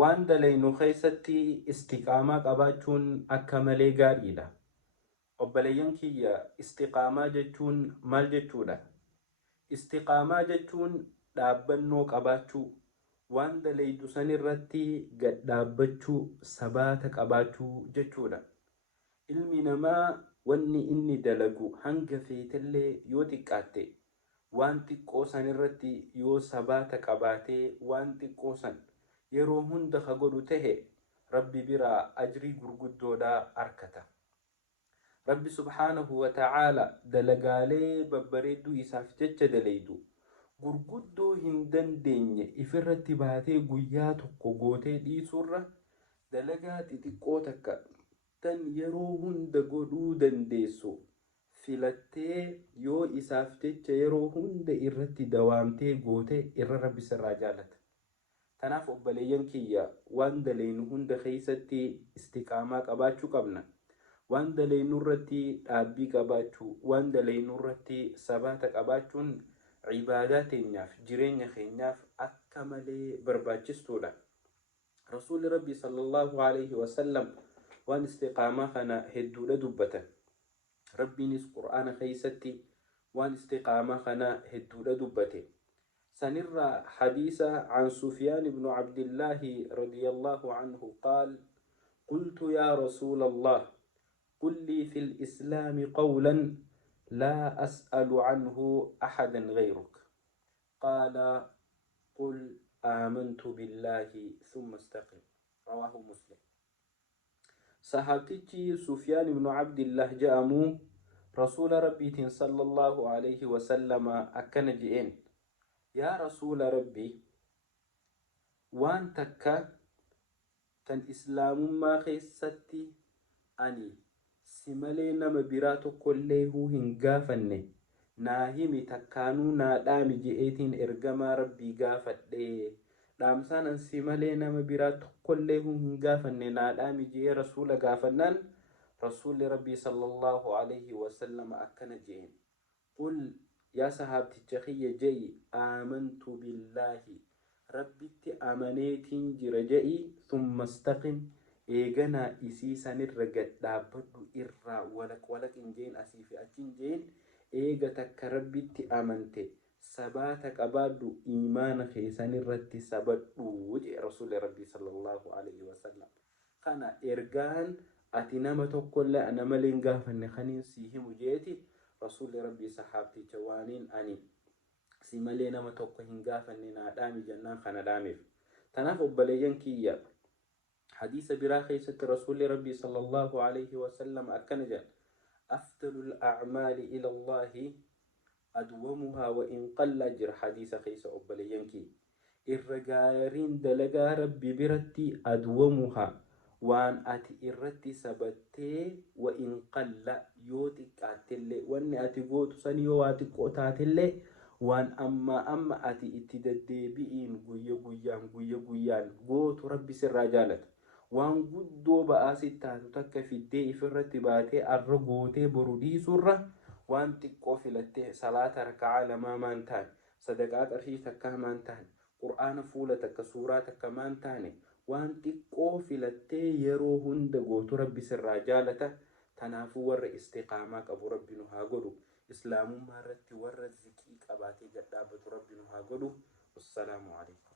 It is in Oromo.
waan dalaynu keessatti istiqaamaa qabaachuun akka malee gaariidha. Obboleeyyan kiyya, istiqaamaa jechuun maal jechuudha? Istiqaamaa jechuun dhaabbannoo qabaachuu, waan dalaydu san irratti gad dhaabbachuu, sabaata qabaachuu jechuudha. Ilmi namaa wanni inni dalagu hanga feetellee yoo xiqqaatte waan xiqqoo san irratti yoo sabaata qabaatee waan xiqqoo san yeroo hunda ka godhu tahe rabbi biraa ajrii gurguddoodhaa arkata. Rabbi subhaanahu wa ta'aala dalagaalee babbareedduu isaaf jecha dalaydu gurguddoo hin dandeenye ifirratti baatee guyyaa tokko gootee dhiisurra dalagaa xixiqqoo takka tan yeroo hunda godhuu dandeessu filattee yoo isaaf jecha yeroo hunda irratti dawaamtee gootee irra rabbi sirraa jaalata. Tanaaf obboleeyyan kiyya, waan dalaynu hunda keessatti istiqaamaa qabaachuu qabna. Waan dalaynu irratti dhaabbii qabaachuu, waan dalaynu irratti sabaata qabaachuun cibaadaa teenyaaf, jireenya keenyaaf akka malee barbaachistuudha. Rasuulli Rabbi sallallahu alayhi wa sallam waan istiqaamaa kana hedduudha dubbatan. Rabbiinis Qur'aana keessatti waan istiqaamaa kana hedduudha dubbate. سنرى حديث عن سفيان بن عبد الله رضي الله عنه قال: قلت يا رسول الله قل لي في الإسلام قولا لا أسأل عنه أحدا غيرك. قال: قل آمنت بالله ثم استقم. رواه مسلم. صحابتي سفيان بن عبد الله جاءمو رسول ربي صلى الله عليه وسلم أكن جئين: يا رسول ربي، وان تكا تن إسلام ما خيستي أني سمالي نما براتو كله هنغافني ناهمي تكانو نادامي جئتين إرقما ربي غافت دامسانا سمالي نما براتو كله هنغافني نادامي جئ رسول غافنان. رسول ربي صلى الله عليه وسلم أكن جئين: قل يا صحابتي تخي جي آمنت بالله ربي أمنيت جرجئي ثم استقم إيغنا إسيسان الرقد دابدو إرّا ولك إنجين أسيفي أجنجين إيغتك ربي أمنت سباتك أبادو إيمان خيسان الرتي سبدو وجه رسول ربي صلى الله عليه وسلم. خانا إرغان أتنام تقول لا أنا ملنغا فنخانين سيهم جيتي رسول ربي صحابتي جوانين أني سيمالي نما توقع هنغافني نادامي جنان خانا داميف. تناف أباليين كيّا حديث براخي ست رسول ربي صلى الله عليه وسلم أكنجا: أفضل الأعمال إلى الله أدومها وإن قل أجر. حديث خيس أباليين كي الرقارين دلقا ربي برتي أدومها وان أتي إرتي سبتي وإن قل يوتك أتلي وان أتي قوت سنيواتي قوتاتلي وان أما أتي اتددي بئين قويا قوت ربي سر جالت وان قدو بآسي تاتو تك في الدي في الرتباتي الرقوتي برودي سرة وان تقو في لتي صلاة ركعة لما مانتان صدقات أرشي تكه مانتان قرآن فولتك سوراتك مانتاني waan xiqqoo filattee yeroo hunda gootu rabbi sirraa jaalata. Tanaafuu warra istiqaamaa qabu rabbi nu haa godhu. Islaamummaa irratti warra ziqii qabaatee gad dhaabbatu rabbi nu haa godhu. Wassalaamu alaikum.